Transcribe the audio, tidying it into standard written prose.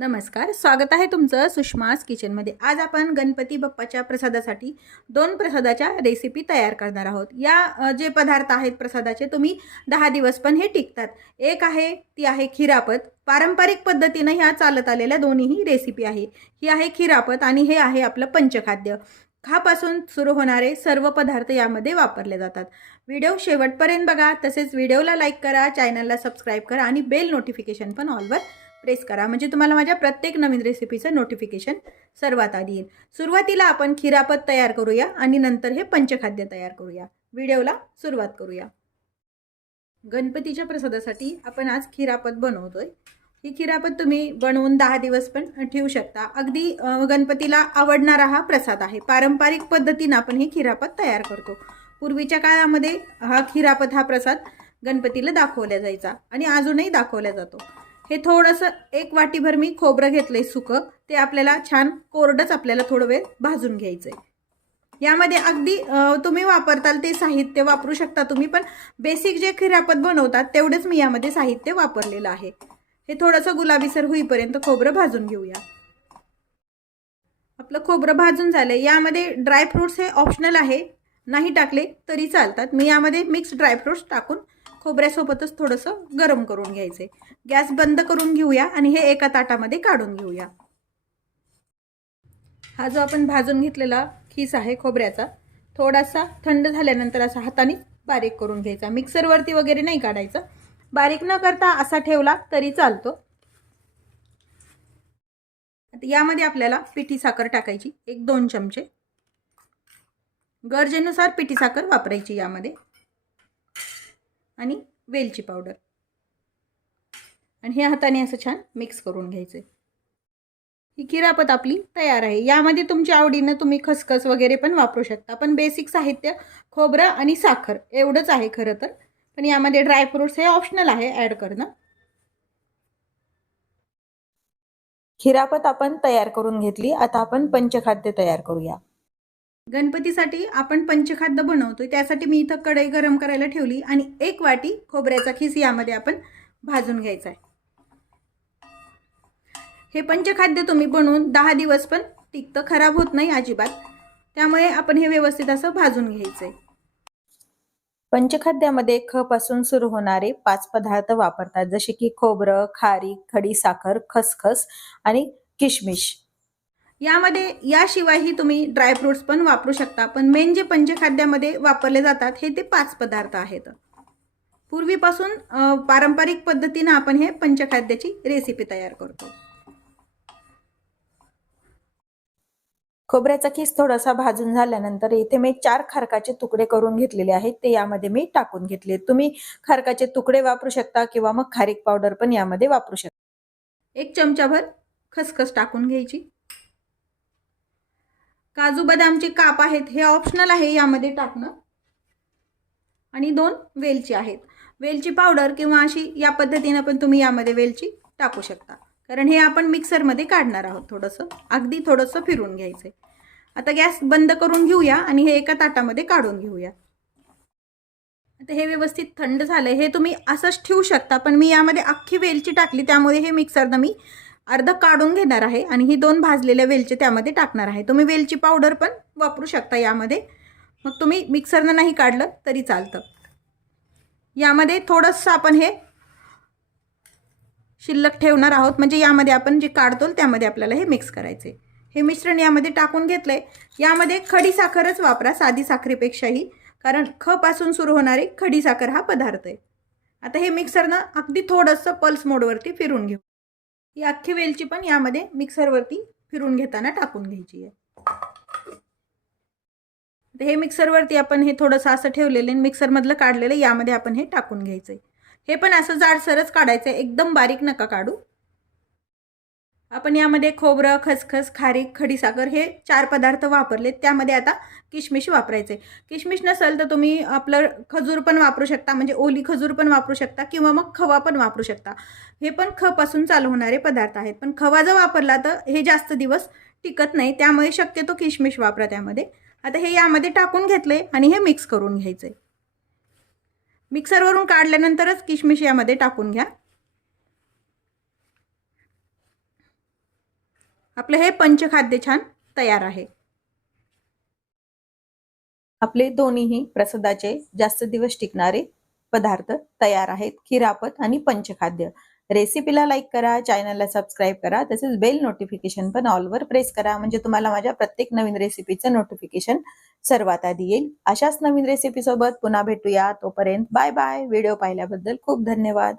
नमस्कार, स्वागत आहे तुमचं सुषमास किचनमध्ये। आज आपण गणपती बाप्पाच्या प्रसादासाठी 2 प्रसादाच्या रेसिपी तयार करणार आहोत। या जे पदार्थ आहेत प्रसादाचे तुम्ही 10 दिवस पण हे टिकतात। एक आहे ती आहे खिरापत। पारंपरिक पद्धतीने ह्या चालत आलेल्या दोन्हीही रेसिपी आहे। ही आहे खिरापत आणि हे आहे आपलं पंचखाद्य। खापासून सुरू होणारे सर्व पदार्थ यामध्ये वापरले जातात। व्हिडिओ शेवटपर्यंत बघा, तसेच व्हिडिओला लाईक करा, चॅनलला सबस्क्राइब करा आणि बेल नोटिफिकेशन पण ऑलवर प्रेस करा, म्हणजे तुम्हाला माझ्या प्रत्येक नवीन रेसिपीचं नोटिफिकेशन सर्वात आधी येईल। सुरुवातीला आपण खिरापत तयार करूया आणि नंतर हे पंचखाद्य तयार करूया। व्हिडिओला सुरुवात करूया। गणपतीच्या प्रसादासाठी आपण आज खिरापत बनवतोय। ही खिरापत तुम्ही बनवून 10 दिवस पण ठेवू शकता। अगदी गणपतीला आवडणारा हा प्रसाद आहे। पारंपरिक पद्धतीने आपण ही खिरापत तयार करतो। पूर्वीच्या काळामध्ये हा खिरापत हा प्रसाद गणपतीला दाखवला जायचा आणि अजूनही दाखवला जातो। हे थोडंसं 1 वाटीभर मी खोबरं घेतलंय सुकं, ते आपल्याला छान कोरडंच आपल्याला थोडं वेळ भाजून घ्यायचंय। यामध्ये अगदी तुम्ही वापरताल ते साहित्य वापरू शकता तुम्ही, पण बेसिक जे खिरापत बनवतात तेवढेच मी यामध्ये साहित्य वापरलेलं आहे। हे थोडंसं गुलाबीसर होईपर्यंत खोबरं भाजून घेऊया। आपलं खोबरं भाजून झालंय। यामध्ये ड्रायफ्रुट्स हे ऑप्शनल आहे, नाही टाकले तरी चालतात। मी यामध्ये मिक्स ड्रायफ्रुट्स टाकून खोबऱ्यासोबतच थोडंसं गरम करून घ्यायचे। गॅस बंद करून घेऊया आणि हे एका ताटामध्ये काढून घेऊया। हा जो आपण भाजून घेतलेला खीस आहे खोबऱ्याचा, थोडासा थंड झाल्यानंतर असा हाताने बारीक करून घ्यायचा। मिक्सरवरती वगैरे नाही काढायचा, बारीक न करता असा ठेवला तरी चालतो। आता यामध्ये आपल्याला पिठी साखर टाकायची, 1-2 चमचे। गरजेनुसार पिठी साखर वापरायची यामध्ये, आणि वेलची पावडर, आणि हे हाताने असं छान मिक्स करून घ्यायचे। ही खिरापत आपली तयार आहे। यामध्ये तुमच्या आवडीने तुम्ही खसखस वगैरे पण वापरू शकता, पण बेसिक साहित्य खोबरं आणि साखर एवढंच आहे खरं तर, पण यामध्ये ड्रायफ्रुट्स हे ऑप्शनल आहे ॲड करणं। खिरापत आपण तयार करून घेतली। आता आपण पंचखाद्य तयार करूया। गणपतीसाठी आपण पंचखाद्य बनवतोय, त्यासाठी मी इथं कढई गरम करायला ठेवली आणि 1 वाटी खोबऱ्याचा खीस यामध्ये आपण भाजून घ्यायचा आहे। हे पंचखाद्य तुम्ही बनवून 10 दिवस पण टिकतं, खराब होत नाही अजिबात। त्यामुळे आपण हे व्यवस्थित असं भाजून घ्यायचंय। पंचखाद्यामध्ये ख पासून सुरू होणारे 5 पदार्थ वापरतात, जसे की खोबरं, खारीक, खडी साखर, खसखस आणि किशमिश। यामध्ये याशिवायही तुम्ही ड्रायफ्रुट्स पण वापरू शकता, पण मेन जे पंचखाद्यामध्ये वापरले जातात हे ते 5 पदार्थ आहेत। पूर्वीपासून पारंपरिक पद्धतीने आपण हे पंचखाद्याची रेसिपी तयार करतो। खोबऱ्याचा खीस थोडासा भाजून झाल्यानंतर इथे मी 4 खारकाचे तुकडे करून घेतलेले आहेत, ते यामध्ये मी टाकून घेतले। तुम्ही खारकाचे तुकडे वापरू शकता किंवा मग खारीक पावडर पण यामध्ये वापरू शकता। 1 चमचाभर खसखस टाकून घ्यायची। काजू बदामचे काप आहेत, हे ऑप्शनल आहे यामध्ये टाकणं, आणि 2 वेलची आहेत। वेलची पावडर किंवा अशी या पद्धतीने पण तुम्ही यामध्ये वेलची टाकू शकता, कारण हे आपण मिक्सरमध्ये काढणार आहोत। थोडंसं अगदी थोडंसं फिरून घ्यायचंय। आता गॅस बंद करून घेऊया आणि हे एका ताटामध्ये काढून घेऊया। आता हे व्यवस्थित थंड झालंय। हे तुम्ही असंच ठेवू शकता, पण मी यामध्ये अख्खी वेलची टाकली, त्यामुळे हे मिक्सरनं मी अर्ध काढून घेणार आहे आणि ही 2 भाजलेल्या वेलची त्यामध्ये टाकणार आहे। तुम्ही वेलची पावडर पण वापरू शकता यामध्ये, मग तुम्ही मिक्सरनं नाही काढलं तरी चालतं। यामध्ये थोडंसं आपण हे शिल्लक ठेवणार आहोत, म्हणजे यामध्ये आपण जे काढतो त्यामध्ये आपल्याला हे मिक्स करायचे। हे मिश्रण यामध्ये टाकून घेतलंय। यामध्ये खडी साखरच वापरा, साधी साखरेपेक्षाही, कारण ख पासून सुरू होणारे खडी साखर हा पदार्थ आहे। आता हे मिक्सरनं अगदी थोडंसं पल्स मोडवरती फिरून घेऊ। ही अख्खी वेलची पण यामध्ये मिक्सरवरती फिरून घेताना टाकून घ्यायची आहे। हे मिक्सरवरती आपण हे थोडंसं असं ठेवलेलं मिक्सरमधलं काढलेलं यामध्ये आपण हे टाकून घ्यायचंय। हे पण असं जाडसरच काढायचं, एकदम बारीक नका काढू। आपण यामध्ये खोबरं, खसखस, खारीक, खडीसाखर हे 4 पदार्थ वापरले, त्यामध्ये आता किशमिश वापरायचे। किशमिश नसेल तर तुम्ही आपलं खजूर पण वापरू शकता, म्हणजे ओली खजूर पण वापरू शकता किंवा मग खवा पण वापरू शकता। हे पण ख पासून चालू होणारे पदार्थ आहेत, पण खवा जर वापरला तर हे जास्त दिवस टिकत नाही, त्यामुळे शक्यतो किशमिश वापरा त्यामध्ये। आता हे यामध्ये टाकून घेतले आणि हे मिक्स करून घ्यायचे। मिक्सरवरून काढल्यानंतरच किशमिश यामध्ये टाकून घ्या। आपलं हे पंचखाद्य छान तयार आहे. आपले दोन्हीही प्रसादाचे जास्त दिवस टिकणारे पदार्थ तयार आहेत, खिरापत आणि पंचखाद्य. रेसिपीला लाईक करा, चॅनलला सबस्क्राईब करा, तसेच बेल नोटिफिकेशन पण ऑलवर प्रेस करा, म्हणजे तुम्हाला माझ्या प्रत्येक नवीन रेसिपीचं नोटिफिकेशन सर्वात आधी येईल. अशाच नवीन रेसिपी सोबत पुन्हा भेटूया. तोपर्यंत बाय बाय. व्हिडिओ पाहिल्याबद्दल खूप धन्यवाद.